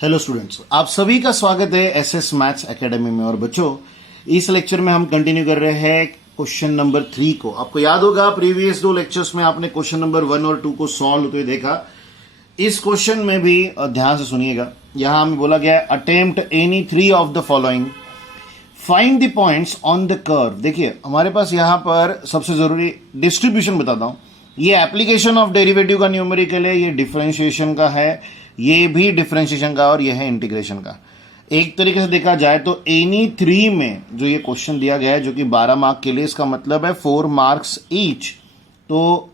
Hello students, आप सभी का स्वागत है एसएस मैथ्स एकेडमी में। और बच्चों, इस लेक्चर में हम कंटिन्यू कर रहे हैं क्वेश्चन नंबर 3 को। आपको याद होगा प्रीवियस 2 लेक्चर्स में आपने क्वेश्चन नंबर 1 और 2 को सॉल्व होते हुए देखा। इस क्वेश्चन में भी ध्यान से सुनिएगा, यहां हमें बोला गया है attempt any 3 of the following, find the points on the curve. देखिए हमारे पास यहां पर सबसे जरूरी डिस्ट्रीब्यूशन बताता हूं। ये एप्लीकेशन ऑफ डेरिवेटिव का न्यूमेरिकल है, ये डिफरेंशिएशन का है, ये भी डिफरेंशिएशन का, और ये है इंटीग्रेशन का। एक तरीके से देखा जाए तो एनी 3 में जो ये क्वेश्चन दिया गया है, जो कि 12 मार्क के लिए, इसका मतलब है 4 मार्क्स ईच। तो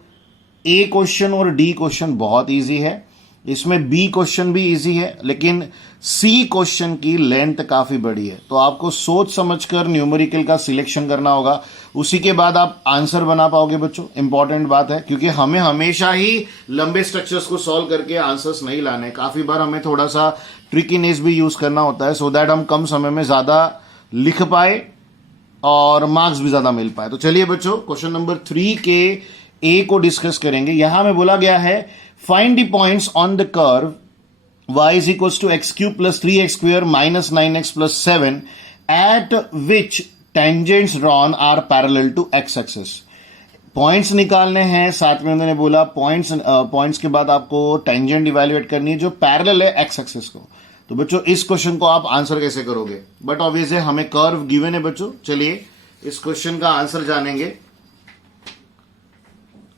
ए क्वेश्चन और डी क्वेश्चन बहुत इजी है, इसमें बी क्वेश्चन भी इजी है, लेकिन सी क्वेश्चन की लेंथ काफी बड़ी है। तो आपको सोच समझकर न्यूमेरिकल का सिलेक्शन करना होगा, उसी के बाद आप आंसर बना पाओगे बच्चों। इंपॉर्टेंट बात है, क्योंकि हमें हमेशा ही लंबे स्ट्रक्चर्स को सॉल्व करके आंसर्स नहीं लाने, काफी बार हमें थोड़ा सा ट्रिकीनेस भी यूज करना होता है, सो दैट हम कम समय में ज्यादा लिख पाए और मार्क्स भी ज्यादा मिल पाए। तो चलिए बच्चों, क्वेश्चन नंबर 3 के ए को डिस्कस करेंगे। यहां में बोला गया है find the points on the curve y is equals to x cube plus 3x square minus 9x plus 7 at which tangents drawn are parallel to x axis। Points निकालने हैं, साथ में उन्होंने बोला पॉइंट्स के बाद आपको टेंजेंट इवैल्यूएट करनी है जो पैरेलल है एक्स एक्सिस को। तो बच्चों इस क्वेश्चन को आप आंसर कैसे करोगे? बट ऑब्वियस है, हमें कर्व गिवन है बच्चों। चलिए इस क्वेश्चन का आंसर जानेंगे।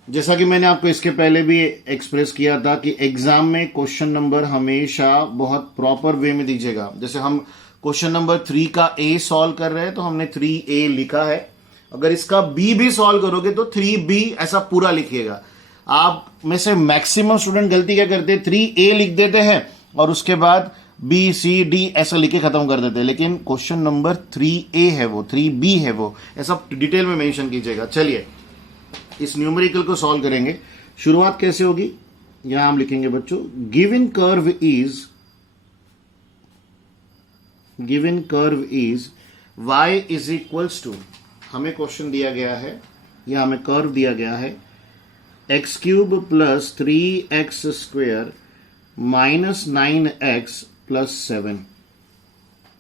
जैसा कि मैंने आपको इसके पहले भी एक्सप्रेस किया था कि एग्जाम में क्वेश्चन नंबर हमेशा बहुत प्रॉपर वे में दीजिएगा। जैसे हम क्वेश्चन नंबर 3 का ए सॉल्व कर रहे हैं तो हमने 3a लिखा है, अगर इसका बी भी सॉल्व करोगे तो 3b ऐसा पूरा लिखिएगा। आप में से मैक्सिमम स्टूडेंट गलती क्या करते हैं, 3a लिख देते हैं और उसके बाद बी सी डी ऐसा लिख के खत्म कर देते हैं, लेकिन क्वेश्चन नंबर 3a है वो, 3b है वो, ऐसा डिटेल में मेंशन कीजिएगा। चलिए इस न्यूमेरिकल को सॉल्व करेंगे। शुरुआत कैसे होगी, यहां हम लिखेंगे बच्चों given curve is y is equals to, हमें क्वेश्चन दिया गया है या हमें कर्व दिया गया है x cube plus 3x square minus 9x plus 7।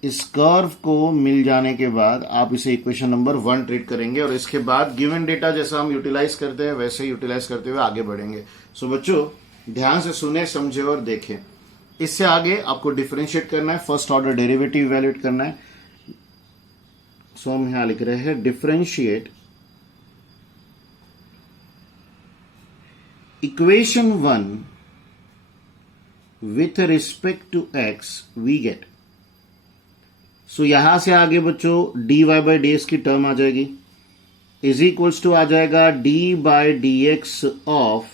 इस कर्व को मिल जाने के बाद आप इसे इक्वेशन नंबर 1 ट्रीट करेंगे और इसके बाद गिवन डेटा जैसा हम यूटिलाइज करते हैं वैसे यूटिलाइज करते हुए आगे बढ़ेंगे। सो बच्चों ध्यान से सुने, समझे और देखें। इससे आगे आपको डिफरेंशिएट करना है, फर्स्ट ऑर्डर डेरिवेटिव इवैल्यूएट करना है। सो हम यहां लिख रहे हैं differentiate equation 1 with respect to X we get. So यहां से आगे बच्चों dy बाई डी एक्स की टर्म आ जाएगी, इज इक्वल्स टू आ जाएगा d by D x of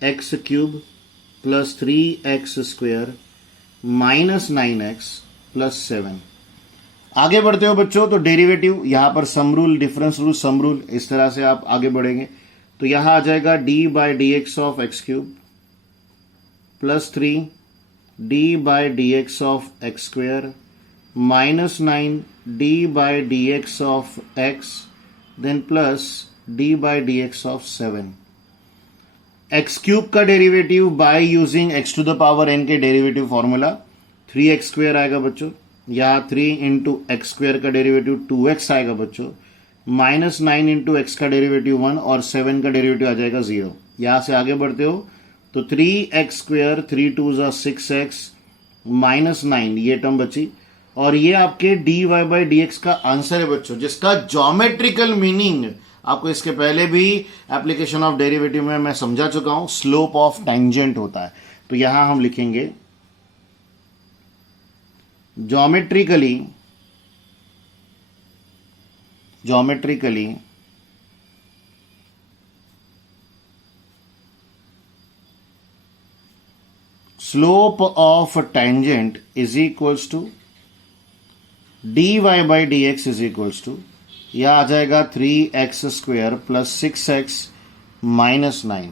X cube plus 3x square minus 9x plus 7। आगे बढ़ते हो बच्चों तो डेरिवेटिव, यहां पर sum rule, difference rule, sum rule, इस तरह से आप आगे बढ़ेंगे। तो यहां आ जाएगा d by D x of X cube plus 3 d by D x of x square minus 9 d by dx of x then plus d by dx of 7। x cube का derivative by using x to the power n के derivative formula 3x square आएगा बच्चों, या 3 into x square का derivative 2x आएगा बच्चों, minus 9 into x का derivative 1 और 7 का डेरिवेटिव आ जाएगा 0। यहां से आगे बढ़ते हो तो 3x स्क्वेयर 3 2 6x माइनस 9 ये टर्म बची, और ये आपके dy बाई डी एक्स का आंसर है बच्चों, जिसका ज्योमेट्रिकल मीनिंग आपको इसके पहले भी एप्लीकेशन ऑफ डेरिवेटिव में मैं समझा चुका हूं, स्लोप ऑफ टेंजेंट होता है। तो यहां हम लिखेंगे geometrically slope of tangent is equals to dy by D x is equals to, यह आ जाएगा 3x square plus 6x minus 9।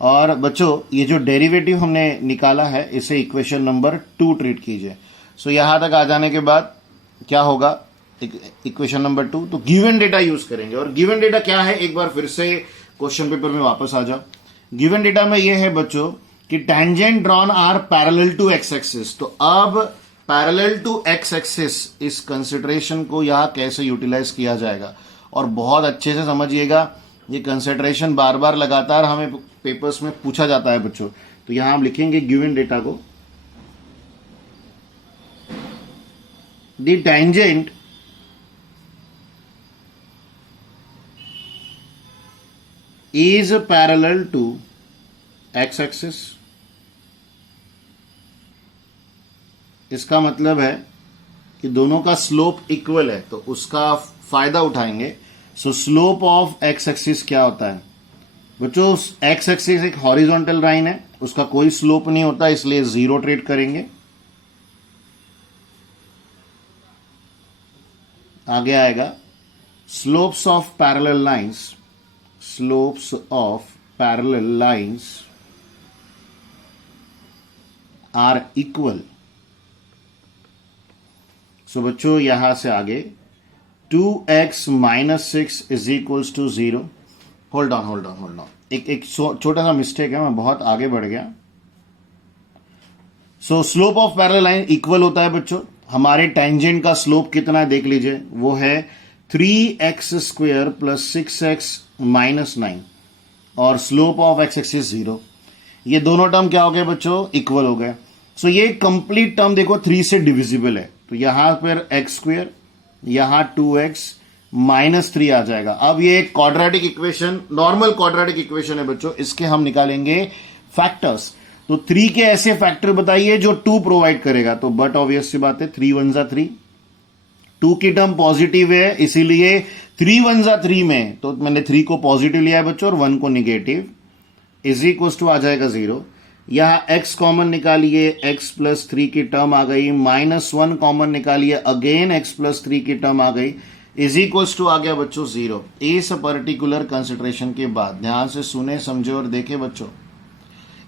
और बच्चों ये जो डेरिवेटिव हमने निकाला है इसे इक्वेशन नंबर 2 ट्रीट कीजिए। सो यहां तक आ जाने के बाद क्या होगा, इक्वेशन नंबर 2, तो गिवन डेटा यूज करेंगे। और गिवन डेटा क्या है, एक बार फिर से क्वेश्चन पेपर में वापस आ जाओ। गिवन डेटा में ये है बच्चों कि tangent drawn are parallel to x axis. तो अब पैरेलल टू एक्स एक्सिस इस कंसिडरेशन को यहां कैसे यूटिलाइज किया जाएगा, और बहुत अच्छे से समझिएगा, ये कंसिडरेशन बार बार लगातार हमें पेपर्स में पूछा जाता है बच्चों। तो यहां हम लिखेंगे गिवन डेटा को, the tangent is parallel to x axis। इसका मतलब है कि दोनों का स्लोप इक्वल है, तो उसका फायदा उठाएंगे। सो स्लोप ऑफ एक्स एक्सिस क्या होता है बच्चों? एक्स एक्सिस एक हॉरिजॉन्टल लाइन है, उसका कोई स्लोप नहीं होता, इसलिए जीरो ट्रीट करेंगे। आगे आएगा slopes of parallel lines, slopes of parallel lines are equal। So बच्चों यहां से आगे 2x - 6 is equals to 0। Hold on, एक छोटा सा मिस्टेक है, मैं बहुत आगे बढ़ गया। सो slope of parallel line equal होता है बच्चों। हमारे टेंजेंट का स्लोप कितना है देख लीजिए, वो है 3x² + 6x - 9, और स्लोप ऑफ एक्स एक्सिस 0। ये दोनों टर्म क्या हो गए बच्चों? इक्वल हो गए। सो ये कंप्लीट टर्म देखो 3 से डिविजिबल है, तो यहां पर x², यहां 2x - 3 आ जाएगा। अब ये एक quadratic equation, normal quadratic equation है बच्चों, इसके हम निकालेंगे फैक्टर्स। तो 3 के ऐसे फैक्टर बताइए जो 2 प्रोवाइड करेगा, तो बट ऑब्वियस सी बात है 3 × 1 = 3, 2 की टर्म पॉजिटिव है, इसीलिए 3 × 1 = 3 में, तो मैंने 3 को पॉजिटिव लिया है बच्चों और 1 को निगेटिव, इज इक्वल टू आ जाएगा 0। यहां x कॉमन निकालिए, x + 3 की टर्म आ गई, -1 कॉमन निकालिए, अगेन x + 3 की टर्म आ गई, इज इक्वल टू आ गया बच्चों 0। इस पर्टिकुलर कंसिडरेशन के बाद ध्यान से सुने, समझे और देखे बच्चों,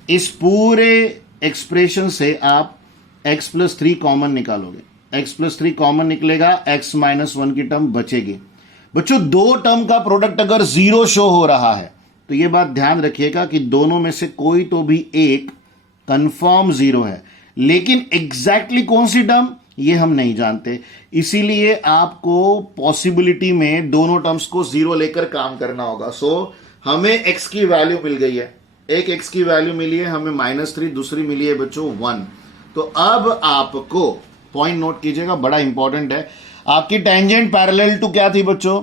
इस पूरे एक्सप्रेशन से आप x + 3 कॉमन निकालोगे, x + 3 कॉमन निकलेगा, x - 1 की टर्म बचेगी। बच्चों दो टर्म का प्रोडक्ट अगर 0 शो हो रहा है तो यह बात ध्यान रखिएगा कि दोनों में से कोई तो भी एक कंफर्म 0 है, लेकिन एग्जैक्टली कौन सी टर्म ये हम नहीं जानते। इसीलिए आपको पॉसिबिलिटी में दोनों टर्म्स को 0 लेकर काम करना होगा। सो हमें x की वैल्यू मिल गई है, एक x की वैल्यू मिली है हमें -3, दूसरी मिली है बच्चों 1। तो अब आपको पॉइंट नोट कीजिएगा, बड़ा इंपॉर्टेंट है। आपकी टेंजेंट पैरेलल टू क्या थी बच्चों?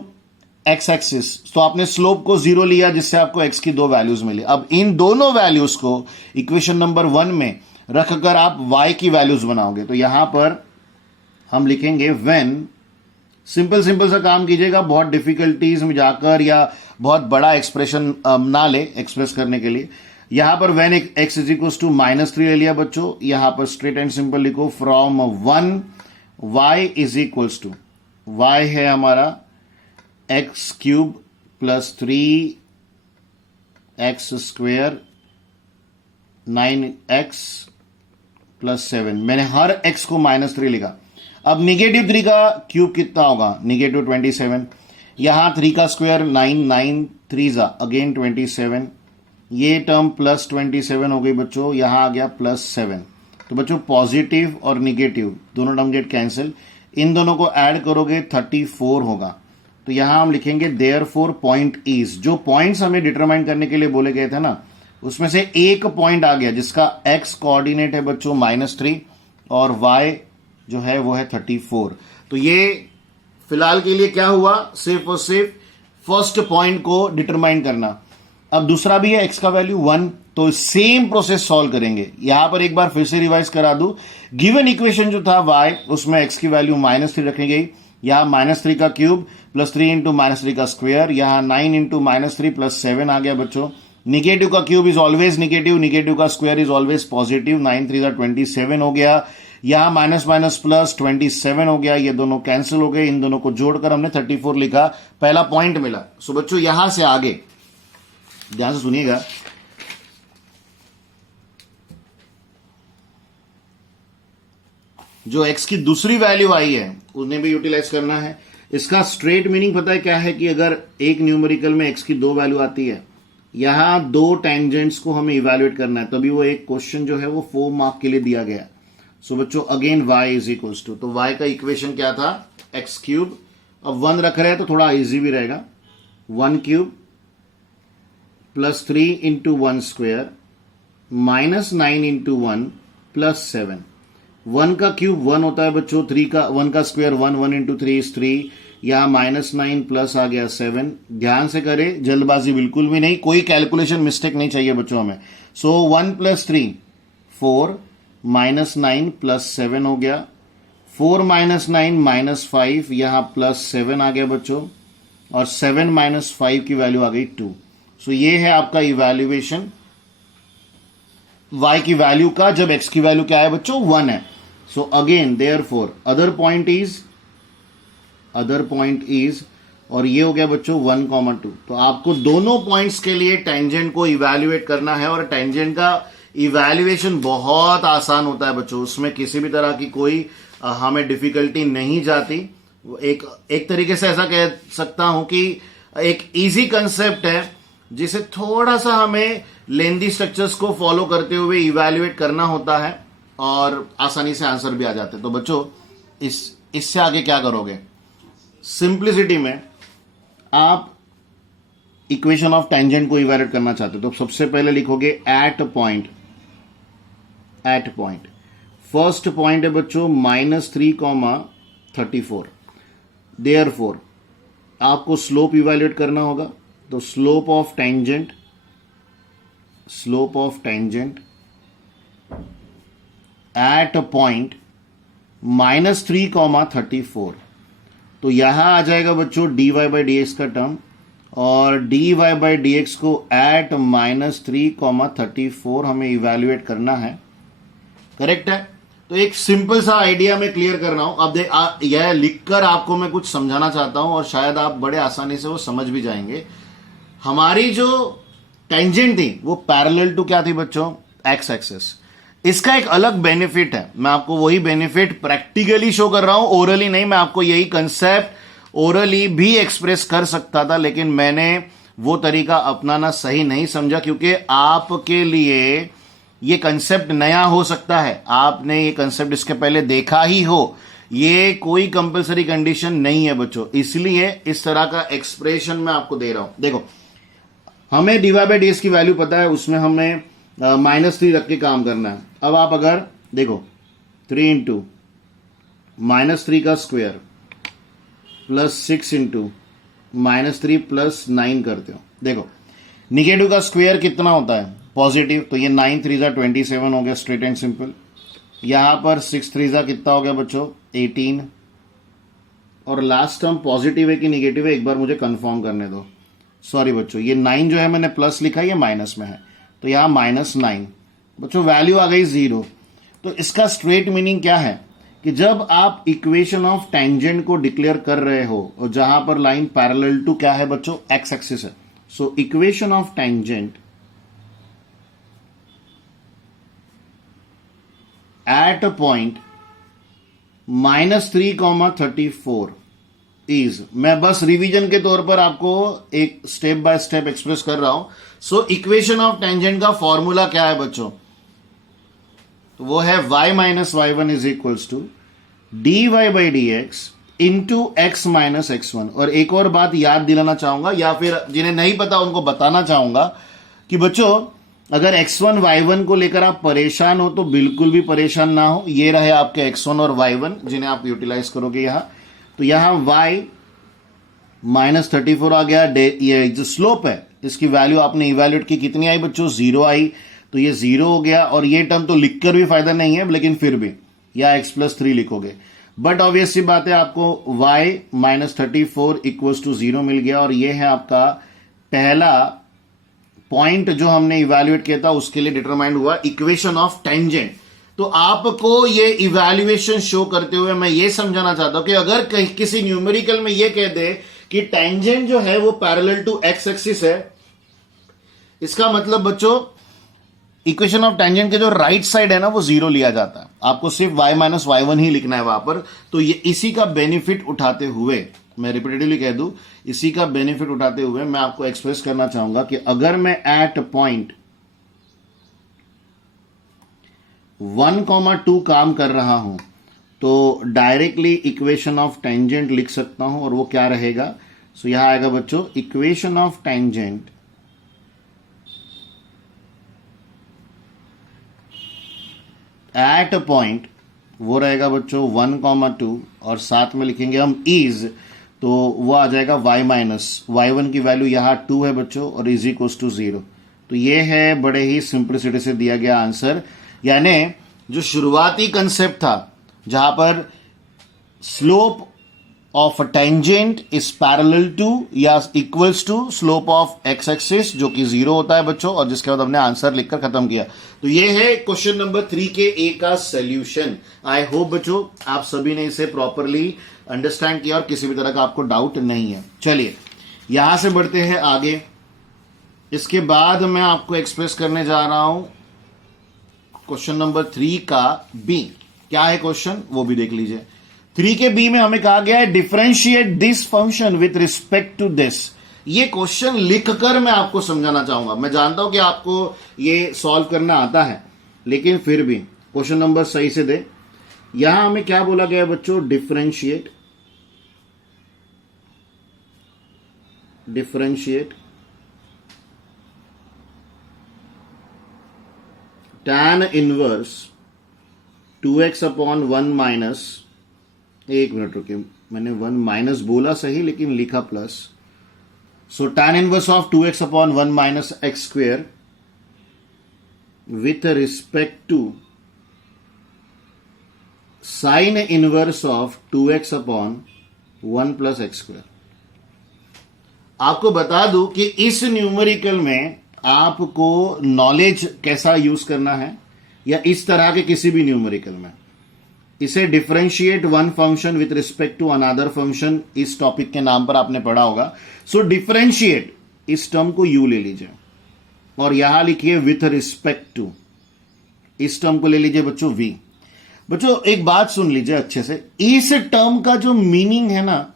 X axis. तो आपने स्लोप को 0 लिया, जिससे आपको x की 2 वैल्यूज मिली। अब इन दोनों वैल्यूज को इक्वेशन नंबर 1 में रखकर आप y की वैल्यूज बनाओगे। तो यहां पर हम लिखेंगे व्हेन, सिंपल सा काम कीजिएगा, बहुत डिफिकल्टीज में जाकर या बहुत बड़ा एक्सप्रेशन ना ले एक्सप्रेस करने के लिए। यहां पर व्हेन x = -3 ले लिया बच्चों, यहां पर स्ट्रेट एंड सिंपल लिखो फ्रॉम 1 y = y है हमारा x³ + 3x² 9x + 7। मैंने हर x को -3 लिखा। अब -3 का क्यूब कितना होगा? -27। यहां 3 का स्क्वायर 9, 9 3 अगेन 27, ये टर्म +27 हो गई बच्चों, यहां आ गया +7। तो बच्चों पॉजिटिव और निगेटिव दोनों टर्म गेट कैंसिल, इन दोनों को ऐड करोगे 34 होगा। तो यहां हम लिखेंगे देयरफॉर पॉइंट इज, जो पॉइंट्स हमें डिटरमाइन करने के लिए बोले गए थे ना, उसमें से एक पॉइंट आ गया जिसका x कोऑर्डिनेट है बच्चों -3 और y जो है वो है 34। तो ये फिलहाल के लिए क्या हुआ? सिर्फ और सिर्फ फर्स्ट पॉइंट को डिटरमाइन करना। अब दूसरा भी है x का वैल्यू 1, तो सेम प्रोसेस सॉल्व करेंगे। यहां पर एक बार फिर से रिवाइज करा दूं, गिवन इक्वेशन जो था y, उसमें x की वैल्यू -3 रखी गई, यहां -3 का क्यूब + 3 × -3 का स्क्वायर, यहां 9 × -3 + 7 आ गया बच्चों। निगेटिव का cube is always negative, negative का स्क्वायर इज ऑलवेज पॉजिटिव, 9 3 27 हो गया, यहां माइनस प्लस 27 हो गया, ये दोनों कैंसिल हो गए, इन दोनों को जोड़कर हमने 34 लिखा, पहला पॉइंट मिला। सो बच्चों यहां से आगे ध्यान से सुनिएगा, जो x की दूसरी वैल्यू आई है उन्हें भी यूटिलाइज करना है। इसका स्ट्रेट मीनिंग पता है क्या है? कि अगर एक न्यूमेरिकल में x की 2 वैल्यू आती है यहां 2 टेंजेंट्स को हमें इवेल्युएट करना है, तभी वो एक क्वेश्चन जो है वो 4 मार्क के लिए दिया गया। सो बच्चों again y is equals to, तो y का इक्वेशन क्या था, एक्स क्यूब। अब 1 रख रहे हैं तो थोड़ा इजी भी रहेगा, 1 cube plus 3 into 1 square minus 9 into 1 plus 7। 1 का क्यूब 1 होता है बच्चों, 1 का स्क्वायर 1 इंटू 3 इज 3, यहां माइनस 9 प्लस आ गया 7। ध्यान से करें, जल्दबाजी बिल्कुल भी नहीं, कोई कैलकुलेशन मिस्टेक नहीं चाहिए बच्चों हमें। सो 1 प्लस 3 4 माइनस 9 प्लस 7 हो गया, 4 माइनस 9 माइनस 5, यहां प्लस 7 आ गया बच्चों, और 7 माइनस 5 की वैल्यू आ गई 2। सो ये है आपका इवैल्यूएशन y की वैल्यू का, जब x की वैल्यू क्या है बच्चों 1 है। So again therefore other point is, और ये हो गया बच्चों 1,2। तो आपको दोनों पॉइंट्स के लिए टेंजेंट को इवैल्यूएट करना है, और टेंजेंट का इवैल्यूएशन बहुत आसान होता है बच्चों, उसमें किसी भी तरह की कोई हमें डिफिकल्टी नहीं जाती। एक तरीके से ऐसा कह सकता हूं कि एक इजी कंसेप्ट है जिसे थोड़ा सा हमें लेंदी स्ट्रक्चर्स को फॉलो करते हुए इवैल्यूएट करना होता है, और आसानी से आंसर भी आ जाते हैं। तो बच्चों इससे आगे क्या करोगे, सिंप्लिसिटी में आप इक्वेशन ऑफ टेंजेंट को इवैल्यूएट करना चाहते हो तो सबसे पहले लिखोगे एट पॉइंट। फर्स्ट पॉइंट है बच्चों -3,34। देयरफॉर आपको स्लोप इवैल्यूएट करना होगा, तो slope of tangent at point -3,34। तो यहां आ जाएगा बच्चों dy बाई डी एक्स का टर्म, और dy बाई डी एक्स को एट -3,34 हमें इवैल्यूएट करना है। करेक्ट है। तो एक सिंपल सा आइडिया मैं क्लियर कर रहा हूं। अब यह लिखकर आपको मैं कुछ समझाना चाहता हूं, और शायद आप बड़े आसानी से वो समझ भी जाएंगे। हमारी जो टेंजेंट थी वो पैरेलल टू क्या थी बच्चों, एक्स एक्सिस। इसका एक अलग बेनिफिट है, मैं आपको वही बेनिफिट प्रैक्टिकली शो कर रहा हूं, ओरली नहीं। मैं आपको यही कंसेप्ट ओरली भी एक्सप्रेस कर सकता था, लेकिन मैंने वो तरीका अपनाना सही नहीं समझा, क्योंकि आपके लिए ये कंसेप्ट नया हो सकता है, आपने ये कंसेप्ट इसके पहले देखा ही हो, ये कोई कंपलसरी कंडीशन नहीं है बच्चों, इसलिए इस तरह का एक्सप्रेशन मैं आपको दे रहा हूं। देखो हमें dy बाई डी एक्स की वैल्यू पता है, उसमें हमें -3 रख के काम करना है। अब आप अगर देखो 3 इंटू -3 का स्क्वायर प्लस 6 इंटू -3 प्लस 9 करते हो, देखो निगेटिव का स्क्वायर कितना होता है, पॉजिटिव, तो ये 9 3 27 हो गया, स्ट्रेट एंड सिंपल। यहां पर 6 3 कितना हो गया बच्चों 18, और लास्ट टर्म पॉजिटिव है कि निगेटिव है एक बार मुझे कंफर्म करने दो। सॉरी बच्चों, ये 9 जो है मैंने प्लस लिखा है, ये माइनस में है, तो यहां -9 बच्चों, वैल्यू आ गई 0। तो इसका स्ट्रेट मीनिंग क्या है कि जब आप इक्वेशन ऑफ टेंजेंट को डिक्लेयर कर रहे हो और जहां पर लाइन पैरेलल टू क्या है बच्चों, एक्स एक्सिस है, सो equation of tangent at a point -3,34 is, मैं बस रिवीजन के तौर पर आपको एक स्टेप बाय स्टेप एक्सप्रेस कर रहा हूं। सो इक्वेशन ऑफ टेंजेंट का फॉर्मूला क्या है बच्चों, तो वो है y minus y1 is equals to dy by D x into x minus x1। और एक और बात याद दिलाना चाहूंगा, या फिर जिन्हें नहीं पता उनको बताना चाहूंगा कि बच्चों अगर x1 y1 को लेकर आप परेशान हो तो बिल्कुल भी परेशान ना हो। ये रहे आपके x1 और y1 जिन्हें आप यूटिलाइज करोगे यहां, तो यहां y -34 आ गया। ये जो स्लोप है इसकी वैल्यू आपने इवैल्यूएट की, कितनी आई बच्चों 0 आई, तो ये 0 हो गया। और ये टर्म तो लिखकर भी फायदा नहीं है, लेकिन फिर भी या x+3 लिखोगे, बट ऑब्वियस सी बात है आपको y -34 इक्वल्स टू 0 मिल गया। और ये है आपका पहला पॉइंट जो हमने इवैल्यूएट किया था, उसके लिए डिटरमाइंड हुआ इक्वेशन ऑफ टेंजेंट। तो आपको ये इवैल्यूएशन शो करते हुए मैं ये समझाना चाहता हूं कि अगर किसी न्यूमेरिकल में ये कह दे कि टेंजेंट जो है वो पैरेलल टू एक्स एक्सिस है, इसका मतलब बच्चों इक्वेशन ऑफ टेंजेंट के जो राइट साइड है ना वो जीरो लिया जाता है, आपको सिर्फ y माइनस y1 ही लिखना है वहां पर। तो ये इसी का बेनिफिट उठाते हुए, मैं रिपीटेडली कह दूं, इसी का बेनिफिट उठाते हुए मैं आपको एक्सप्रेस करना चाहूंगा कि अगर मैं एट पॉइंट 1,2 काम कर रहा हूं तो डायरेक्टली इक्वेशन ऑफ टेंजेंट लिख सकता हूं, और वो क्या रहेगा? सो यहां आएगा बच्चों, equation of tangent at a point, वो रहेगा बच्चों 1,2, और साथ में लिखेंगे हम इज, तो वो आ जाएगा y माइनस y1 की वैल्यू यहां 2 है बच्चों, और इज इक्वल्स टू 0। तो ये है बड़े ही सिंपलिसिटी से दिया गया आंसर। यानी जो शुरुआती कंसेप्ट था जहां पर slope of tangent is parallel to या equals to slope of X axis, जो कि 0 होता है बच्चों, और जिसके बाद हमने आंसर लिखकर खत्म किया। तो ये है क्वेश्चन नंबर 3 के ए का सॉल्यूशन। आई होप बच्चों आप सभी ने इसे प्रॉपरली अंडरस्टैंड किया और किसी भी तरह का आपको डाउट नहीं है। चलिए यहां से बढ़ते हैं आगे। इसके बाद मैं आपको एक्सप्रेस करने जा रहा हूं क्वेश्चन नंबर 3 का बी। क्या है क्वेश्चन वो भी देख लीजिए। 3 के बी में हमें कहा गया है differentiate this function with respect to this. ये क्वेश्चन लिखकर मैं आपको समझाना चाहूंगा। मैं जानता हूं कि आपको ये सॉल्व करना आता है, लेकिन फिर भी क्वेश्चन नंबर सही से दे। यहां हमें क्या बोला गया है बच्चों? Differentiate tan inverse 2x upon 1 minus, एक मिनट रुकिए, मैंने 1 माइनस बोला सही लेकिन लिखा plus. So tan inverse of 2x upon 1 minus x square with respect to sine inverse of 2x upon 1 plus x square. आपको बता दूं कि इस न्यूमेरिकल में आपको नॉलेज कैसा यूज करना है, या इस तरह के किसी भी न्यूमेरिकल में इसे differentiate one function with respect to another function, इस टॉपिक के नाम पर आपने पढ़ा होगा। सो डिफरेंशिएट, इस टर्म को यू ले लीजिए और यहां लिखिए विथ रिस्पेक्ट टू, इस टर्म को ले लीजिए बच्चों वी। बच्चों एक बात सुन लीजिए अच्छे से, इस टर्म का जो मीनिंग है ना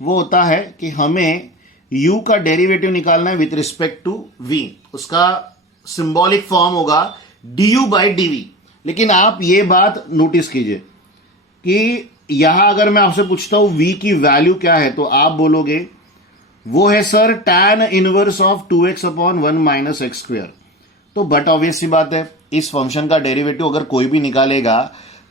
वो होता है कि हमें u का डेरिवेटिव निकालना है विथ रिस्पेक्ट टू v। उसका सिंबॉलिक फॉर्म होगा du बाई dv। लेकिन आप ये बात नोटिस कीजिए कि यहां अगर मैं आपसे पूछता हूं v की वैल्यू क्या है, तो आप बोलोगे वो है sir tan inverse of 2x upon 1 minus x square. तो बट ऑब्वियस सी बात है, इस फंक्शन का डेरिवेटिव अगर कोई भी निकालेगा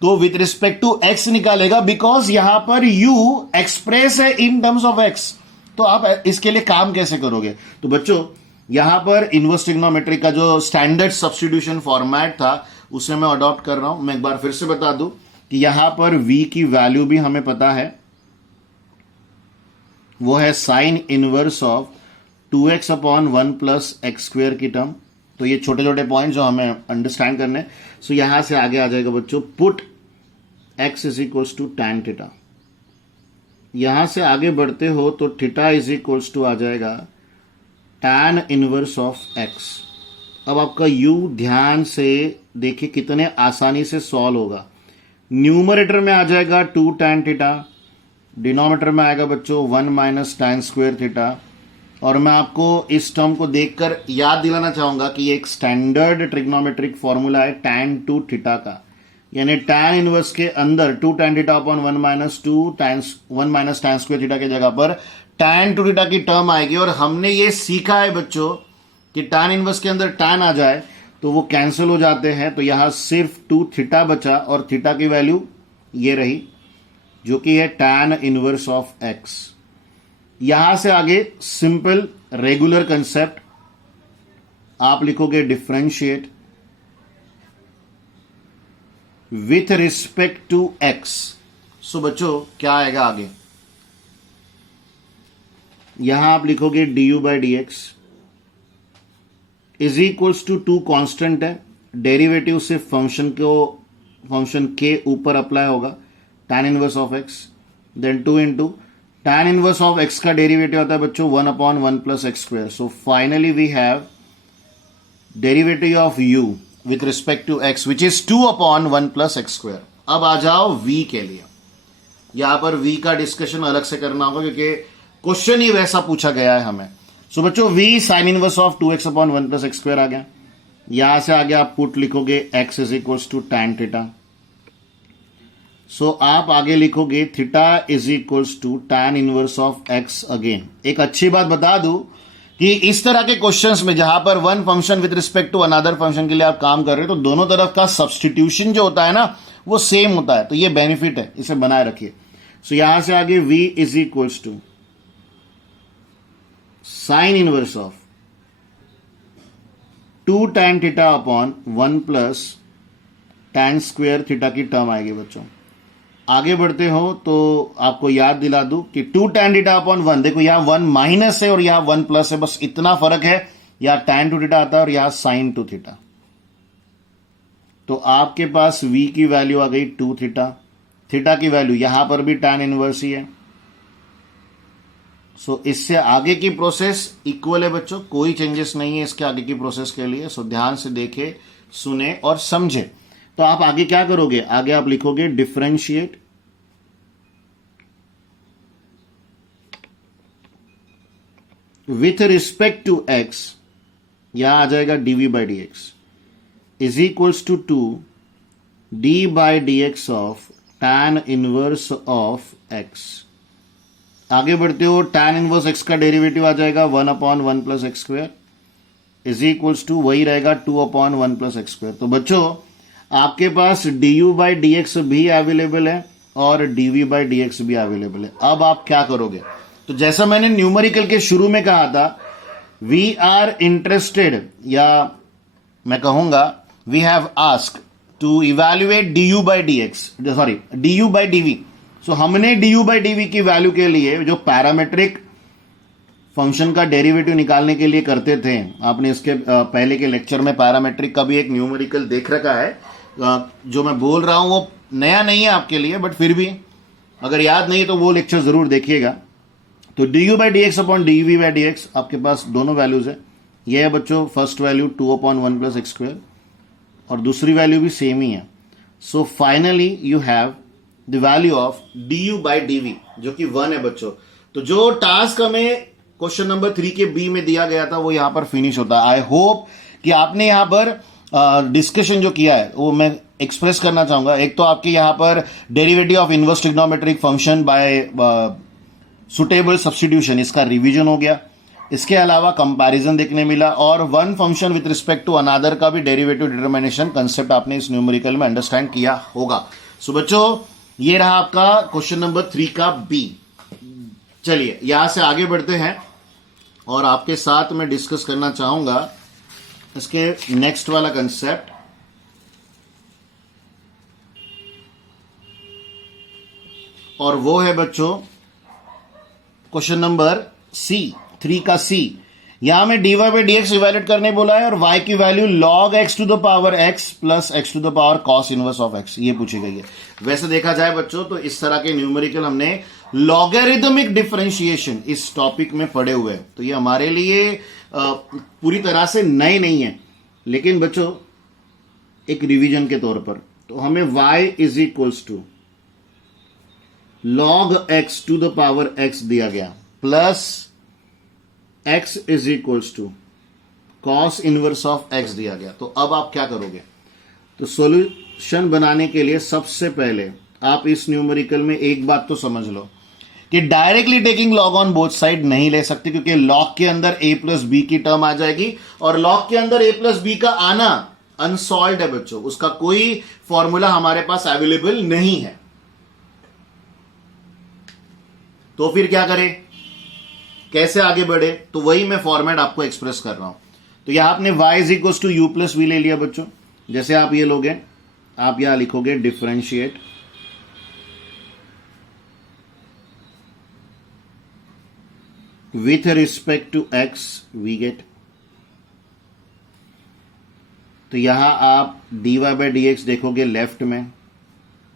तो विथ रिस्पेक्ट टू x निकालेगा, बिकॉज यहां पर u एक्सप्रेस है इन टर्म्स ऑफ x। तो आप इसके लिए काम कैसे करोगे? तो बच्चों यहां पर इनवर्स ट्रिग्नोमेट्री का जो स्टैंडर्ड सब्स्टिट्यूशन फॉर्मेट था उसे मैं अडॉप्ट कर रहा हूं। मैं एक बार फिर से बता दूं कि यहां पर v की वैल्यू भी हमें पता है, वो है sign inverse of 2x upon 1 plus x square की टर्म। तो ये छोटे छोटे पॉइंट जो हमें अंडरस्टैंड करने। सो यहां से आगे आ जाएगा बच्चों put x is equals to tan theta. यहां से आगे बढ़ते हो तो थीटा इज इक्वल्स टू आ जाएगा टैन इनवर्स ऑफ x। अब आपका u ध्यान से देखिए कितने आसानी से सॉल्व होगा। न्यूमरेटर में आ जाएगा 2 टैन थीटा, डिनोमिनेटर में आएगा बच्चों 1 माइनस टैन स्क्वायर थीटा। और मैं आपको इस टर्म को देखकर याद दिलाना चाहूंगा कि ये एक स्टैंडर्ड ट्रिग्नोमेट्रिक फॉर्मूला है टैन टू थीटा का, यानी टैन इनवर्स के अंदर 2 tan theta upon 1 minus 1 minus tan square theta की जगह पर टैन टू थीटा की टर्म आएगी। और हमने ये सीखा है बच्चों कि टैन इनवर्स के अंदर टैन आ जाए तो वो कैंसिल हो जाते हैं। तो यहां सिर्फ 2 थीटा बचा और थीटा की वैल्यू ये रही जो कि है टैन इनवर्स ऑफ x। यहां से आगे सिंपल रेगुलर कंसेप्ट, आप लिखोगे differentiate with respect to x। So बच्चों क्या आएगा आगे? यहां आप लिखोगे du by D x is equals to 2 constant है, डेरिवेटिव से फंक्शन के ऊपर अप्लाई होगा tan inverse of x, then 2 into tan inverse of x का डेरिवेटिव आता है बच्चों 1 upon 1 plus x square. So finally we have derivative of u with respect to x which is 2/1 plus x square. अब आ जाओ v के लिए। यहां पर v का डिस्कशन अलग से करना होगा क्योंकि क्वेश्चन ही वैसा पूछा गया है हमें। सो बच्चों v sine inverse of 2x/1 plus x square आ गया। यहां से आगे आप पुट लिखोगे x is equals to tan theta. So आप आगे लिखोगे theta is equals to tan inverse of x again. एक अच्छी बात बता दूं कि इस तरह के क्वेश्चंस में जहां पर one function with respect to another function के लिए आप काम कर रहे हो तो दोनों तरफ का सब्सटीट्यूशन जो होता है ना वो सेम होता है, तो ये बेनिफिट है, इसे बनाए रखिए। सो यहां से आगे v is equals to sine inverse of 2 tan थीटा upon 1 plus tan square theta की टर्म आएगी बच्चों। आगे बढ़ते हो तो आपको याद दिला दूं कि 2 tan थीटा अपॉन 1, देखो यहां 1 माइनस है और यहां 1 प्लस है, बस इतना फर्क है। यहां tan 2 थीटा आता है और यहां sin 2 थीटा। तो आपके पास v की वैल्यू आ गई 2 थीटा, थीटा की वैल्यू यहां पर भी tan इनवर्स ही है। सो इससे आगे की प्रोसेस इक्वल है बच्चों, कोई चेंजेस नहीं है इसके आगे की प्रोसेस के लिए। सो ध्यान से देखे, सुने और समझे। तो आप आगे क्या करोगे, आगे आप लिखोगे differentiate with respect to x, यहां आ जाएगा dv by D x is equals to 2 d by D x of tan inverse of x। आगे बढ़ते हो, tan इनवर्स x का डेरिवेटिव आ जाएगा 1/1 plus x square is equals to वही रहेगा 2/1 प्लस एक्स स्क्वायर। तो बच्चों आपके पास du बाई डी एक्स भी अवेलेबल है और dv बाई डी एक्स भी अवेलेबल है। अब आप क्या करोगे, तो जैसा मैंने न्यूमेरिकल के शुरू में कहा था, वी आर इंटरेस्टेड, या मैं कहूंगा we have ask to evaluate du by D x, sorry du by dv। So हमने du बाई dv की वैल्यू के लिए जो पैरामेट्रिक फंक्शन का डेरिवेटिव निकालने के लिए करते थे, आपने इसके पहले के लेक्चर में पैरामेट्रिक का भी एक न्यूमेरिकल देख रखा है। जो मैं बोल रहा हूं वो नया नहीं है आपके लिए, बट फिर भी अगर याद नहीं तो वो लेक्चर जरूर देखिएगा। तो du by D x upon dv by D x आपके पास दोनों वैल्यूज है। ये है बच्चों first value 2/1 plus x square और दूसरी वैल्यू भी सेम ही है। So finally you have the value of du by dv जो कि 1 है बच्चों। तो जो टास्क हमें क्वेश्चन नंबर 3 के बी में दिया गया था वो यहां पर फिनिश होता है। आई होप कि आपने यहां पर डिस्कशन जो किया है वो मैं एक्सप्रेस करना चाहूंगा। एक तो आपके यहां पर derivative of inverse trigonometric function by suitable substitution, इसका रिवीजन हो गया। इसके अलावा कंपैरिजन देखने मिला और one function with respect to another का भी डेरिवेटिव डिटरमिनेशन कंसेप्ट आपने इस न्यूमेरिकल में अंडरस्टैंड किया होगा। सो बच्चों ये रहा आपका क्वेश्चन नंबर 3 का बी। चलिए यहां से आगे बढ़ते हैं और आपके साथ मैं डिस्कस करना चाहूंगा इसके नेक्स्ट वाला कंसेप्ट। और वो है बच्चों क्वेश्चन नंबर सी, 3 का सी। यहां में dy by D x evaluate करने बोला है और y की value log x to the power x plus x to the power cos inverse of x ये पूछी गई है। वैसे देखा जाए बच्चों तो इस तरह के न्यूमेरिकल हमने लॉगरिथमिक डिफरेंशिएशन इस टॉपिक में पढ़े हुए हैं, तो ये हमारे लिए पूरी तरह से नए नहीं है, लेकिन बच्चों एक रिवीजन के तौर पर। तो हमें y is equals to log x to the power x दिया गया plus x is equals to cos inverse of x दिया गया। तो अब आप क्या करोगे, तो सॉल्यूशन बनाने के लिए सबसे पहले आप इस न्यूमेरिकल में एक बात तो समझ लो कि directly taking log on both side नहीं ले सकते, क्योंकि लॉग के अंदर a प्लस बी की टर्म आ जाएगी और लॉग के अंदर a प्लस बी का आना अनसॉल्व्ड है बच्चों, उसका कोई फॉर्मूला हमारे पास अवेलेबल नहीं है। तो फिर क्या करें, कैसे आगे बढ़े, तो वही मैं फॉर्मेट आपको एक्सप्रेस कर रहा हूं। तो यहां आपने y is equal to u plus v ले लिया बच्चों। जैसे आप ये लोगे, आप यहां लिखोगे differentiate with respect to x we get. तो यहां आप dy बाई डी एक्स देखोगे लेफ्ट में,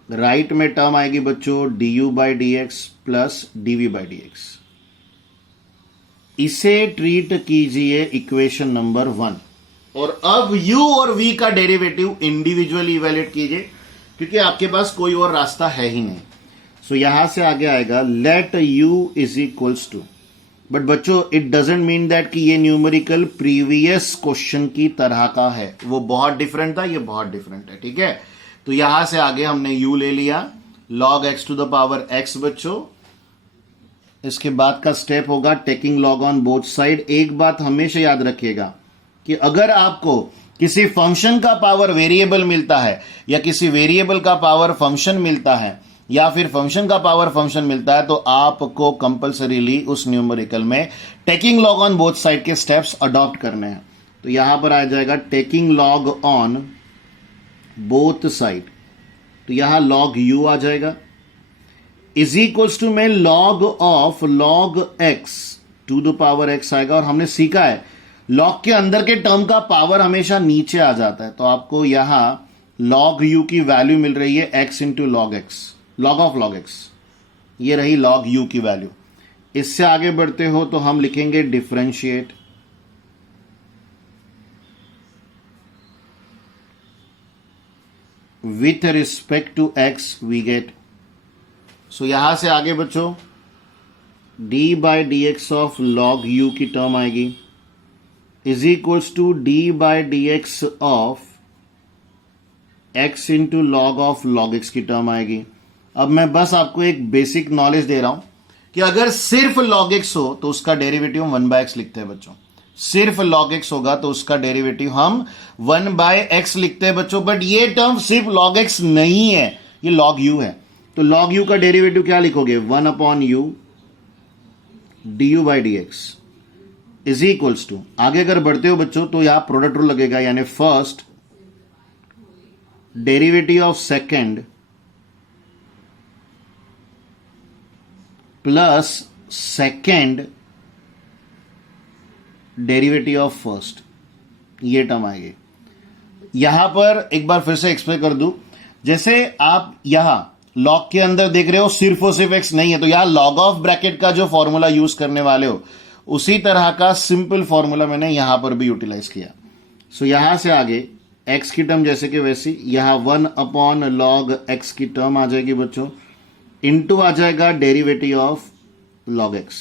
राइट में टर्म आएगी बच्चों du by D x plus dv by D x. इसे ट्रीट कीजिए इक्वेशन नंबर 1। और अब u और v का डेरिवेटिव इंडिविजुअली इवेल्युएट कीजिए, क्योंकि आपके पास कोई और रास्ता है ही नहीं। सो यहां से आगे आएगा let u is equals to, but बच्चों इट डजेंट मीन दैट कि ये न्यूमेरिकल प्रीवियस क्वेश्चन की तरह का है, वो बहुत डिफरेंट था, ये बहुत डिफरेंट है, ठीक है। तो यहां से आगे हमने u ले लिया log x to the power x बच्चों। इसके बाद का स्टेप होगा taking log on both side. एक बात हमेशा याद रखिएगा कि अगर आपको किसी फंक्शन का पावर वेरिएबल मिलता है या किसी वेरिएबल का पावर फंक्शन मिलता है या फिर फंक्शन का पावर फंक्शन मिलता है, तो आपको कंपलसरीली उस न्यूमेरिकल में taking log on both side के स्टेप्स अडॉप्ट करने हैं। तो यहां पर आ जाएगा taking log on both side, तो यहां लॉग u आ जाएगा इज इक्वल्स टू में log of log x to the power x आएगा। और हमने सीखा है लॉग के अंदर के टर्म का पावर हमेशा नीचे आ जाता है, तो आपको यहां लॉग u की वैल्यू मिल रही है x into log x, log of log x, ये रही लॉग u की वैल्यू। इससे आगे बढ़ते हो तो हम लिखेंगे differentiate with respect to x we get. So यहां से आगे बच्चों d by D x of log u की टर्म आएगी is equals to d by D x of x into log of log x की टर्म आएगी। अब मैं बस आपको एक बेसिक नॉलेज दे रहा हूं कि अगर सिर्फ log x हो तो उसका डेरिवेटिव हम 1 बाय x लिखते हैं बच्चों। सिर्फ log x होगा तो उसका डेरिवेटिव हम 1 बाय x लिखते हैं बच्चों। बट ये टर्म सिर्फ log x नहीं है, ये log u है। तो log u का डेरिवेटिव क्या लिखोगे 1 upon u du by D x is equals to, आगे अगर बढ़ते हो बच्चों तो यहां प्रोडक्ट रूल लगेगा, यानी first derivative of second plus second derivative of first, ये टर्म आएगी। यहां पर एक बार फिर से एक्सप्लेन कर दूं, जैसे आप यहां लॉग के अंदर देख रहे हो सिर्फ और सिर्फ x नहीं है, तो यहां लॉग ऑफ ब्रैकेट का जो फॉर्मूला यूज करने वाले हो उसी तरह का सिंपल फॉर्मूला मैंने यहां पर भी यूटिलाइज किया। सो यहां से आगे x की टर्म जैसे कि वैसी यहां 1 अपॉन लॉग x की टर्म आ जाएगी बच्चों, इनटू आ जाएगा derivative of log x,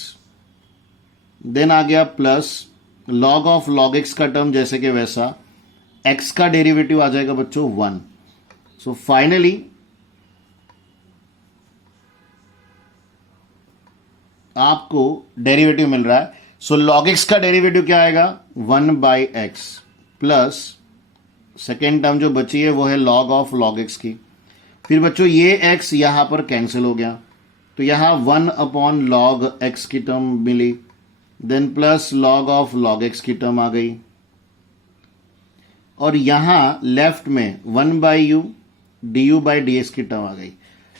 then आ गया plus log of log x का टर्म जैसे कि वैसा, x का डेरिवेटिव आ जाएगा बच्चों 1। सो फाइनली आपको डेरिवेटिव मिल रहा है। सो log x का डेरिवेटिव क्या आएगा 1 by x plus second term जो बची है वो है log ऑफ log x की। फिर बच्चों ये x यहां पर कैंसिल हो गया, तो यहां 1 अपॉन log x की टर्म मिली, then plus log of log x की टर्म आ गई, और यहां लेफ्ट में 1 by u du by D x की टर्म आ गई।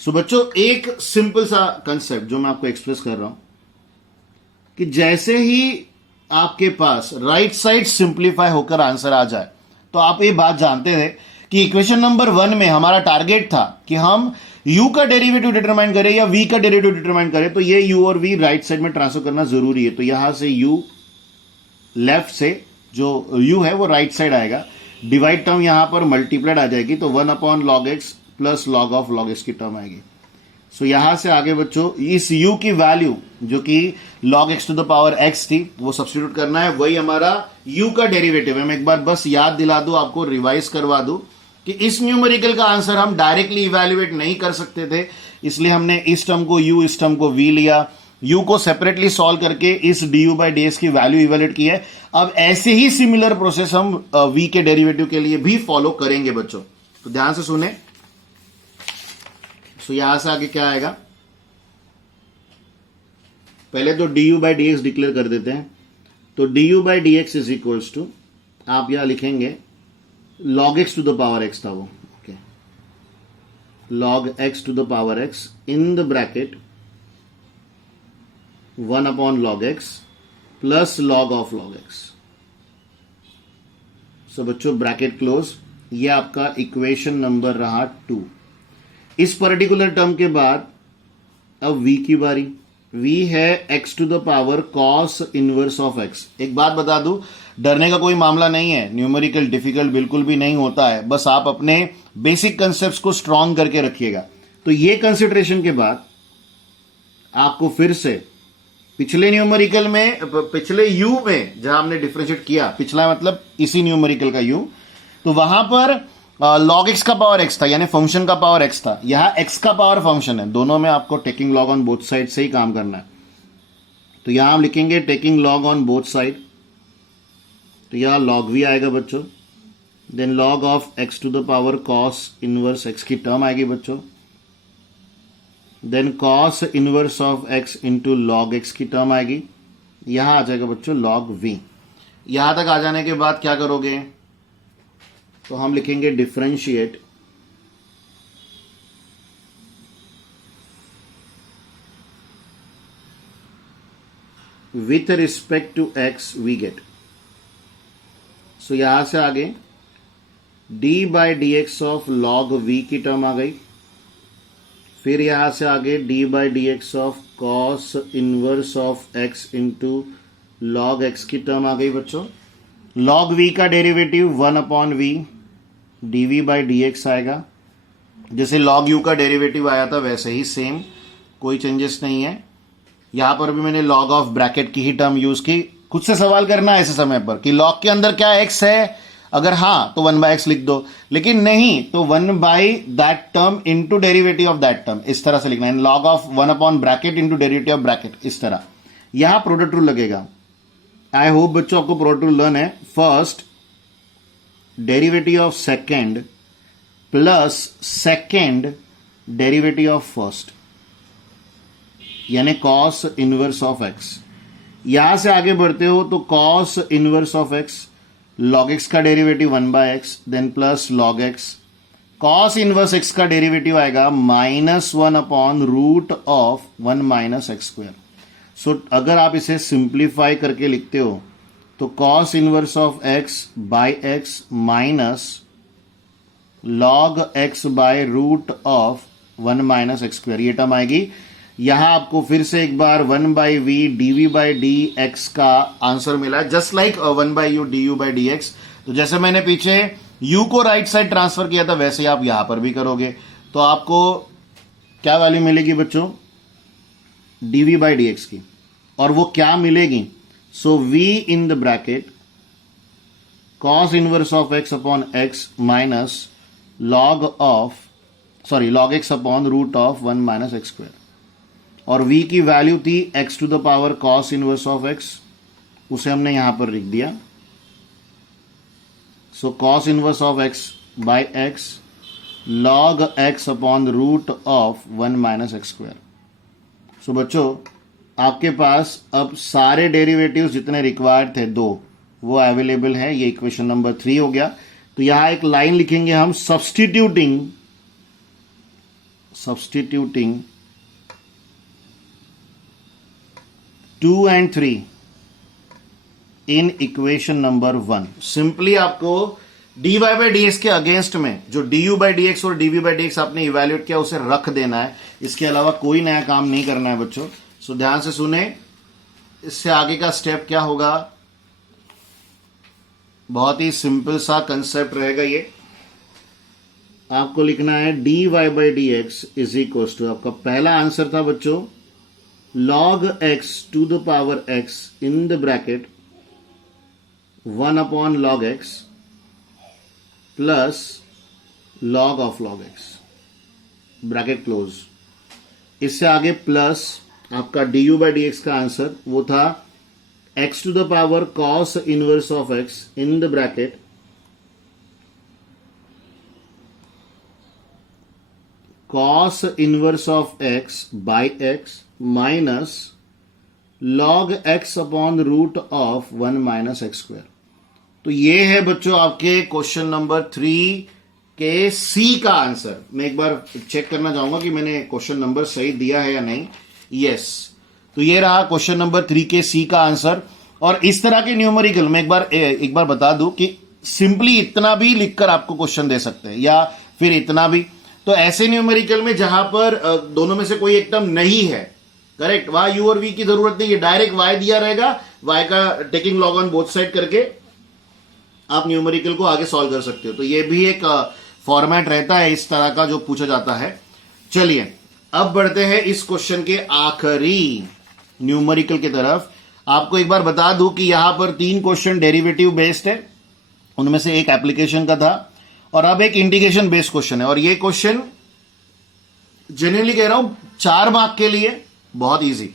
सो बच्चों एक सिंपल सा कंसेप्ट जो मैं आपको एक्सप्रेस कर रहा हूं कि जैसे ही आपके पास राइट साइड सिंप्लीफाई होकर आंसर आ जाए, तो आप ये बात जानते थे कि इक्वेशन नंबर 1 में हमारा टारगेट था कि हम u का डेरिवेटिव डिटरमाइन करें या v का डेरिवेटिव डिटरमाइन करें, तो ये u और v राइट साइड में ट्रांसफर करना जरूरी है। तो यहां से u लेफ्ट से जो u है वो राइट साइड आएगा, डिवाइड टर्म यहां पर मल्टीप्लाइड आ जाएगी, तो 1 upon log x plus log of log x की टर्म आएगी। सो यहां से आगे बच्चों इस u की वैल्यू जो कि log x to the power x थी वो सब्स्टिट्यूट करना है, वही हमारा u का डेरिवेटिव है। मैं एक बार बस याद दिला दूं आपको, रिवाइज करवा दूं कि इस न्यूमेरिकल का आंसर हम डायरेक्टली इवैल्यूएट नहीं कर सकते थे, इसलिए हमने इस टर्म को u इस टर्म को v लिया, u को सेपरेटली सॉल्व करके इस du बाई डी एक्स की वैल्यू इवैल्यूएट की है। अब ऐसे ही सिमिलर प्रोसेस हम v के डेरिवेटिव के लिए भी फॉलो करेंगे बच्चों, तो ध्यान से सुने। सो यहां से आगे क्या आएगा, पहले तो du by D x declare कर देते हैं, तो du by D x is equals to, आप यहां लिखेंगे log x to the power x था वो, okay, log x to the power x in the bracket 1 upon log x plus log of log x। So बच्चों bracket close, ये आपका equation number रहा 2। इस पर्टिकुलर टर्म के बाद अब v की बारी, v है x to the power cos inverse of x। एक बात बता दूं, डरने का कोई मामला नहीं है, न्यूमेरिकल डिफिकल्ट बिल्कुल भी नहीं होता है, बस आप अपने बेसिक कंसेप्ट्स को स्ट्रांग करके रखिएगा। तो ये कंसिडरेशन के बाद आपको फिर से पिछले न्यूमेरिकल में, पिछले u में जहां हमने डिफरेंशिएट किया, पिछला मतलब इसी न्यूमेरिकल का u, तो वहां पर log x का पावर x था, यानी फंक्शन का पावर x था। यहां x का पावर फंक्शन है, दोनों में आपको taking log on both side से ही काम करना है। तो यहां हम लिखेंगे taking log on both side, तो यहां log v आएगा बच्चों, then log of x to the power cos inverse x की टर्म आएगी बच्चों, then cos inverse of x into log x की टर्म आएगी। यहां आ जाएगा बच्चों log v। यहां तक आ जाने के बाद क्या करोगे, तो हम लिखेंगे differentiate with respect to x we get. So यहां से आगे d by D x of log v की टर्म आ गई, फिर यहां से आगे d by D x of cos inverse of x into log x की टर्म आ गई बच्चों। लॉग v का derivative 1 upon v dv by D X आएगा, जैसे log u का डेरिवेटिव आया था वैसे ही सेम, कोई चेंजेस नहीं है। यहां पर भी मैंने log ऑफ ब्रैकेट की ही टर्म यूज की। खुद से सवाल करना है ऐसे समय पर कि log के अंदर क्या x है, अगर हाँ तो 1 बाय एक्स लिख दो, लेकिन नहीं तो 1 by that term into derivative of that term, इस तरह से लिखना है। Log of 1 upon bracket into derivative of bracket, इस तरह। यहां प्रोडक्ट रूल लगेगा। आई होप बच्चों आपको प्रोडक्ट रूल लर्न है। First derivative of second plus second derivative of first, यानी कॉस इनवर्स ऑफ एक्स। यहां से आगे बढ़ते हो तो cos inverse of X, log X का derivative 1 by X, then plus log X. Cos inverse X का डेरिवेटिव आएगा -1 upon root of 1 minus x square. So अगर आप इसे सिंप्लीफाई करके लिखते हो तो cos inverse of x bye x minus log x by root of 1 minus x square, ये टर्म आएगी। यहां आपको फिर से एक बार 1 by v d v by D x का आंसर मिला, just like 1 by u d u by D x. तो जैसे मैंने पीछे u को राइट साइड ट्रांसफर किया था वैसे ही आप यहां पर भी करोगे, तो आपको क्या वैल्यू मिलेगी बच्चों, डीवी बाई डी एक्स की। और वो क्या मिलेगी, so v in the bracket cos inverse of x upon x minus log x upon root of 1 minus x square. और v की वैल्यू थी x to the power cos inverse of x, उसे हमने यहां पर लिख दिया। So cos inverse of x by x log x upon root of 1 minus x square. So बच्चों आपके पास अब सारे डेरिवेटिव्स जितने रिक्वायर्ड थे 2 वो अवेलेबल है। ये इक्वेशन नंबर 3 हो गया। तो यहां एक लाइन लिखेंगे हम, substituting 2 and 3 in equation number 1। Simply आपको dy बाई डी एक्स के अगेंस्ट में जो du बाई डी एक्स और dv बाई डी एक्स आपने इवेल्युएट किया उसे रख देना है, इसके अलावा कोई नया काम नहीं करना है बच्चों। सो ध्यान से सुने, इससे आगे का स्टेप क्या होगा, बहुत ही सिंपल सा कंसेप्ट रहेगा ये। आपको लिखना है dy by D x is equal to, आपका पहला आंसर था बच्चों log x to the power x in the bracket 1 upon log x plus log of log x, bracket close. इससे आगे प्लस आपका du बाई डी एक्स का answer वो था x to the power cos inverse of x in the bracket cos inverse of x by x minus log x upon root of 1 minus x square. तो ये है बच्चों आपके question number 3 के सी का आंसर। मैं एक बार चेक करना चाहूंगा कि मैंने क्वेश्चन नंबर सही दिया है या नहीं। यस, तो ये रहा क्वेश्चन नंबर 3 के सी का आंसर। और इस तरह के न्यूमेरिकल में एक बार बता दूं कि सिंपली इतना भी लिखकर आपको क्वेश्चन दे सकते हैं या फिर इतना भी। तो ऐसे न्यूमेरिकल में जहां पर दोनों में से कोई एक टर्म नहीं है करेक्ट। वहां यू और वी की जरूरत नहीं है, डायरेक्ट वाई दिया रहेगा, वाई का taking log on both side करके आप न्यूमेरिकल को आगे सॉल्व कर सकते हो। तो ये भी एक फॉर्मेट रहता है इस तरह का जो पूछा जाता है। चलिए अब बढ़ते हैं इस क्वेश्चन के आखिरी न्यूमेरिकल की तरफ। आपको एक बार बता दूं कि यहां पर 3 क्वेश्चन डेरिवेटिव बेस्ड है, उनमें से एक एप्लीकेशन का था और अब एक इंटीग्रेशन बेस्ड क्वेश्चन है। और ये क्वेश्चन जेन्युइनली कह रहा हूं 4 मार्क के लिए बहुत इजी,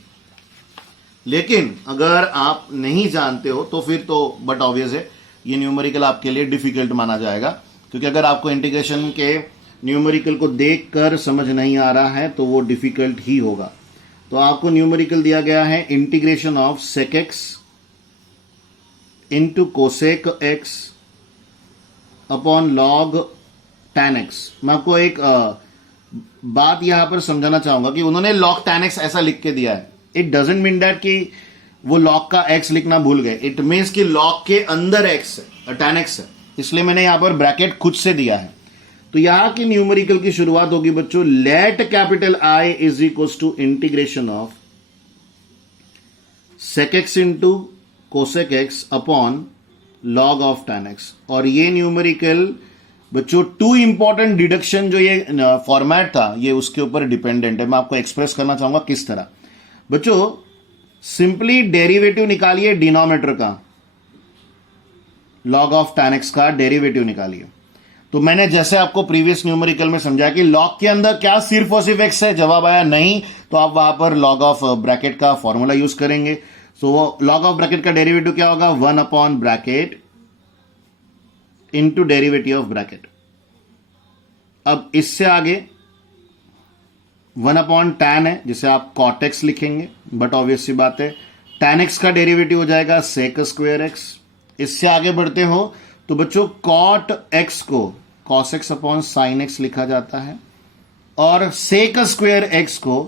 लेकिन अगर आप नहीं जानते हो तो फिर तो बट ऑब्वियस है ये न्यूमेरिकल आपके लिए डिफिकल्ट माना जाएगा, क्योंकि अगर आपको इंटीग्रेशन के न्यूमेरिकल को देखकर समझ नहीं आ रहा है तो वो डिफिकल्ट ही होगा। तो आपको न्यूमेरिकल दिया गया है integration of sec x into cosec x upon log tan x. मैं आपको एक बात यहां पर समझाना चाहूंगा कि उन्होंने लॉग टैन एक्स ऐसा लिख के दिया है। इट डजेंट मीन दैट कि वो लॉग का एक्स लिखना भूल गए, इट मीन्स कि लॉग के अंदर एक्स है, टैन एक्स है, इसलिए मैंने यहां पर ब्रैकेट खुद से दिया है। तो यहां की न्यूमेरिकल की शुरुआत होगी बच्चों, let capital I is equal to integration of sec x into cosec x upon log of tan x. और ये न्यूमेरिकल बच्चों 2 इंपॉर्टेंट डिडक्शन जो ये फॉर्मेट था ये उसके ऊपर डिपेंडेंट है। मैं आपको एक्सप्रेस करना चाहूंगा किस तरह। बच्चों सिंपली डेरिवेटिव निकालिए डिनोमिनेटर का, लॉग ऑफ टैन एक्स का डेरिवेटिव निकालिए। तो मैंने जैसे आपको प्रीवियस न्यूमेरिकल में समझाया कि लॉग के अंदर क्या सिर्फ और सिर्फ एक्स है, जवाब आया नहीं, तो आप वहां पर लॉग ऑफ ब्रैकेट का फॉर्मूला यूज करेंगे। सो वो लॉग ऑफ ब्रैकेट का डेरिवेटिव क्या होगा, 1 upon bracket into derivative of bracket. अब इससे आगे 1 अपॉन टैन है जिसे आप कॉट एक्स लिखेंगे, बट ऑब्वियस सी बात है टैन एक्स का डेरिवेटिव हो जाएगा सेक स्क्वायर एक्स। इससे आगे बढ़ते हो तो बच्चों कॉट एक्स को cos x upon sine x लिखा जाता है और सेक स्क्वायर एक्स को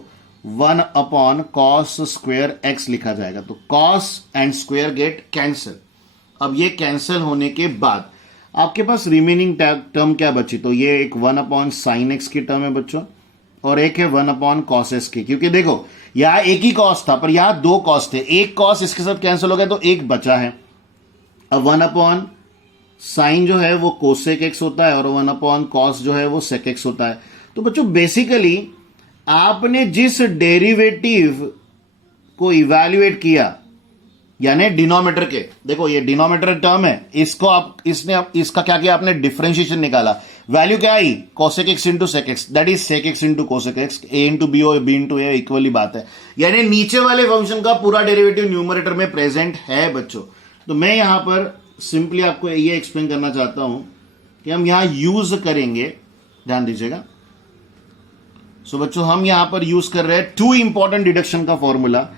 1 अपॉन कॉस स्क्वायर एक्स लिखा जाएगा। तो cos and square get cancel. अब ये कैंसिल होने के बाद आपके पास रिमेनिंग टर्म क्या बची, तो ये एक 1 अपॉन साइन एक्स की टर्म है बच्चों और एक है 1 अपॉन कॉस एक्स की। क्योंकि देखो यहां एक ही कॉस था पर यहां 2 कॉस थे, एक कॉस इसके साथ कैंसिल हो गया तो एक बचा है। अब 1 अपॉन साइन जो है वो कोसेक एक्स होता है और 1 अपॉन कॉस जो है वो सेक एक्स होता है। तो बच्चों बेसिकली आपने जिस डेरिवेटिव को इवैल्यूएट किया यानी डिनोमिनेटर के, देखो ये डिनोमिनेटर टर्म है, इसको आप इसका क्या किया आपने डिफरेंशिएशन निकाला, वैल्यू क्या I cosec x into sec x, that is sec x into cosec x, a into b और बी इंटू ए इक्वली बात है। यानी नीचे वाले फंक्शन का पूरा डेरिवेटिव न्यूमरेटर में प्रेजेंट है बच्चों। तो मैं यहां पर सिंपली आपको ये एक्सप्लेन करना चाहता हूं कि हम यहां यूज करेंगे, ध्यान दीजिएगा। सो बच्चों हम यहां पर यूज कर रहे हैं 2 इंपॉर्टेंट डिडक्शन का फॉर्मूला,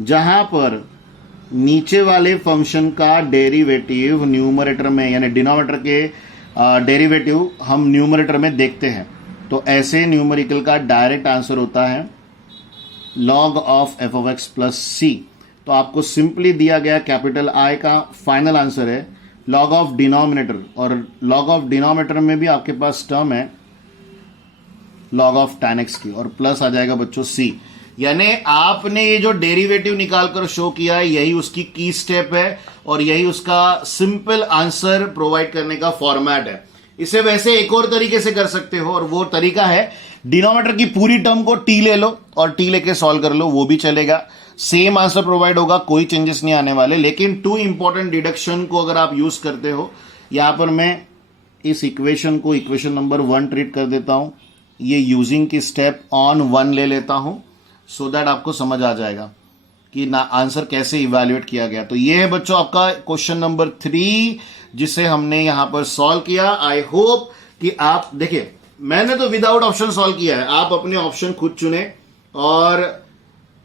जहां पर नीचे वाले फंक्शन का डेरिवेटिव न्यूमरेटर में यानी डिनोमिनेटर के डेरिवेटिव हम न्यूमरेटर में देखते हैं। तो ऐसे न्यूमेरिकल का डायरेक्ट आंसर होता है log of f of x plus c. तो आपको सिंपली दिया गया कैपिटल आई का फाइनल आंसर है log ऑफ डिनोमिनेटर, और log ऑफ डिनोमिनेटर में भी आपके पास टर्म है log ऑफ tan x की और प्लस आ जाएगा बच्चों c। यानी आपने ये जो डेरिवेटिव निकालकर शो किया है यही उसकी की स्टेप है और यही उसका सिंपल आंसर प्रोवाइड करने का फॉर्मेट है। इसे वैसे एक और तरीके से कर सकते हो और वो तरीका है डिनोमिनेटर की पूरी टर्म को टी ले लो और टी लेके सॉल्व कर लो, वो भी चलेगा, सेम आंसर प्रोवाइड होगा, कोई चेंजेस नहीं आने वाले। लेकिन 2 इंपॉर्टेंट डिडक्शन को अगर आप यूज करते हो, यहां पर मैं इस इक्वेशन को इक्वेशन नंबर 1 ट्रीट कर देता हूं, ये यूजिंग की स्टेप ऑन 1 ले लेता हूं सो दैट आपको समझ आ जाएगा कि ना आंसर कैसे इवैल्यूएट किया गया। तो ये है बच्चों आपका क्वेश्चन नंबर 3 जिसे हमने यहां पर सॉल्व किया। आई होप कि आप देखिए, मैंने तो विदाउट ऑप्शन सॉल्व किया है, आप अपने ऑप्शन खुद चुने और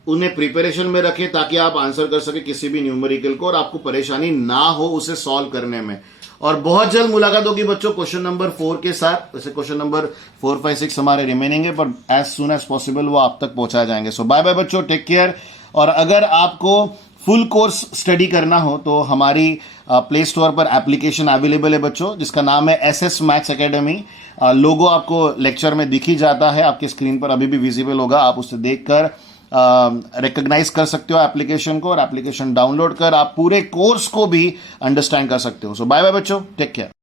उन्हें प्रिपरेशन में रखें ताकि आप आंसर कर सके किसी भी न्यूमेरिकल को और आपको परेशानी ना हो उसे सॉल्व करने में। और बहुत जल्द मुलाकात होगी बच्चों क्वेश्चन नंबर 4 के साथ। वैसे क्वेश्चन नंबर 4, 5, 6 हमारे रिमेनिंग है पर एज सुन एज पॉसिबल वो आप तक पहुंचाए जाएंगे। सो बाय बाय बच्चों, टेक केयर। और अगर आपको फुल कोर्स स्टडी करना हो तो हमारी प्ले स्टोर पर एप्लीकेशन अवेलेबल है बच्चों, जिसका नाम है एसएस मैथ्स एकेडमी। लोगो आपको लेक्चर में दिख ही जाता है, आपके स्क्रीन पर अभी भी विजिबल होगा, आप उसे देखकर रिकॉग्नाइज कर सकते हो एप्लीकेशन को, और एप्लीकेशन डाउनलोड कर आप पूरे कोर्स को भी अंडरस्टैंड कर सकते हो। सो बाय बाय बच्चों, टेक केयर।